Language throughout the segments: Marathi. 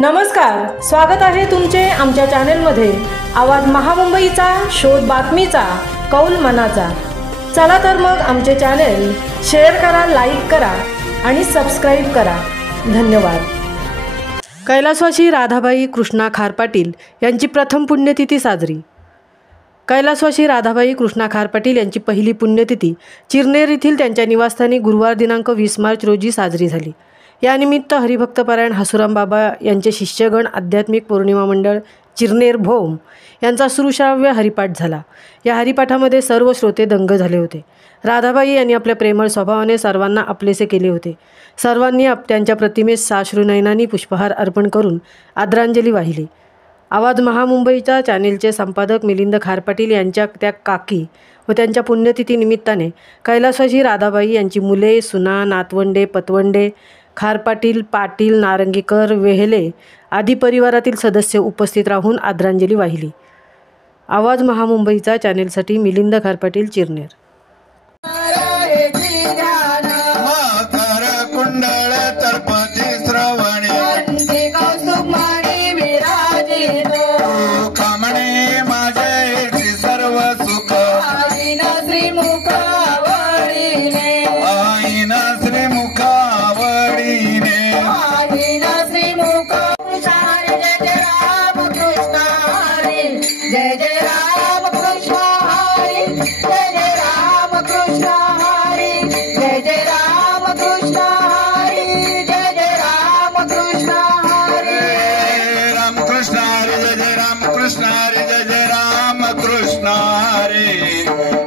नमस्कार, स्वागत आहे तुमचे आमच्या चॅनलमध्ये। आवाज महामुंबईचा, शोध बातमीचा, कौल मनाचा। चला तर मग आमचे चॅनल शेअर करा, लाईक करा आणि सबस्क्राइब करा। धन्यवाद। कैलासवासी राधाबाई कृष्णा खार पाटील यांची प्रथम पुण्यतिथी साजरी। कैलासवासी राधाबाई कृष्णा खार पाटील यांची पहिली पुण्यतिथी चिरनेर येथील त्यांच्या निवासस्थानी गुरुवार दिनांक 20 मार्च रोजी साजरी झाली। यानिमित्त हरिभक्तपरायण हसुराम बाबा यांचे शिष्यगण आध्यात्मिक पौर्णिमा मंडळ चिरनेर भोम यांचा सुश्राव्य हरिपाठ झाला। या हरिपाठामध्ये सर्व श्रोते दंग झाले होते। राधाबाई यांनी आपल्या प्रेमळ स्वभावाने सर्वांना आपलेसे केले होते। सर्वांनी त्यांच्या प्रतिमेस साश्रुनयनांनी पुष्पहार अर्पण करून आदरांजली वाहिली। आवाज महामुंबईच्या चॅनेलचे संपादक मिलिंद खार पाटील यांच्या त्या काकी व त्यांच्या पुण्यतिथी निमित्ताने कैलासवासी राधाबाई यांची मुले, सुना, नातवंडे, पतवंडे, खार पाटील, पाटील, नारंगीकर, वेहले आदी परिवारातील सदस्य उपस्थित राहून आदरांजली वाहिली। आवाज महामुंबईचा चॅनेलसाठी मिलिंद खार पाटील, चिरनेर। जय जय राम कृष्ण हरी, जय जय राम कृष्ण हरी, जय जय राम कृष्ण हरी, जय जय राम कृष्ण हरी। राम कृष्ण हरी, जय जय राम कृष्ण हरी, जय जय राम कृष्ण हरी।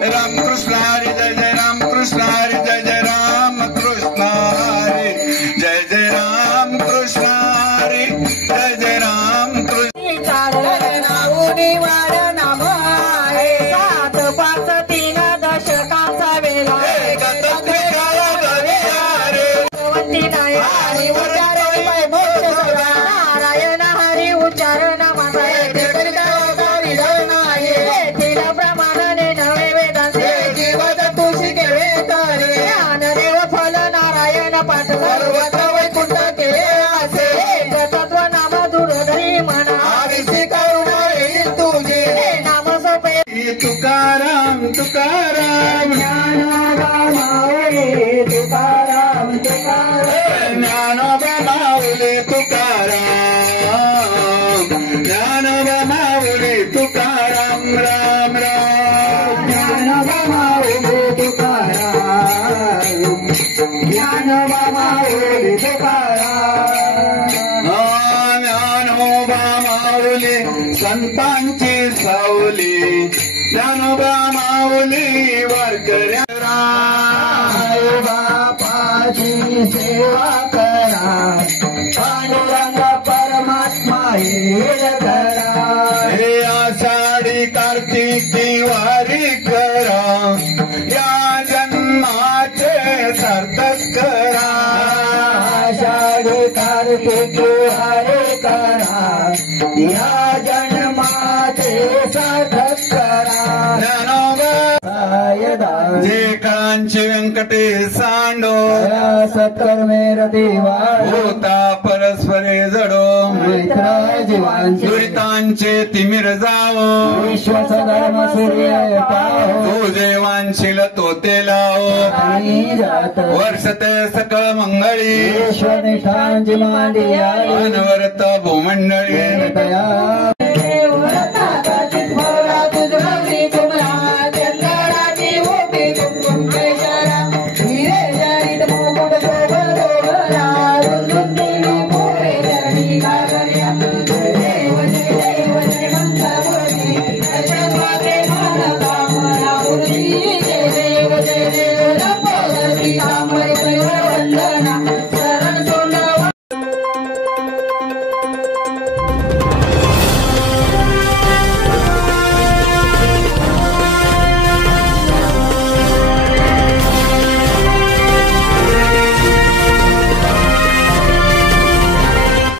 राम कृष्ण हरी, जय जय राम कृष्ण हरी, जय जय राम कृष्ण हरी, जय जय राम कृष्ण हरी, जय जय राम कृष्ण। तुकाराम तुकाराम ज्ञानोबा माऊली तुकाराम तुकाराम ज्ञानोबा माऊली तुकाराम ज्ञानोबा माऊली तुकाराम राम राम ज्ञानोबा माऊली तुकाराम ज्ञानोबा माऊली तुकाराम ज्ञानोबा माऊली संतांची सावली ज्ञानोबा माऊली वारकऱ्या बापाची सेवा करा पांडुरंग परमात्मा येईल करा हे आषाढी कार्तिकी वारी करा या जन्माचे सार्थक करा आषाढी कार्तिकी वारी करा या जन्माचे सार्थक करा। जे कांचे व्यंकटेश सांडो सत्कर्मेर देवा होता परस्परे जडो जीवांचे दुरितांचे तिमिर जावो विश्वच धर्म सूर्य पाहो तो जेवांशील तो ते लावो वर्षते सकळ मंगळी ईश्वर निष्ठांची मांडी अनवरत भूमंडळी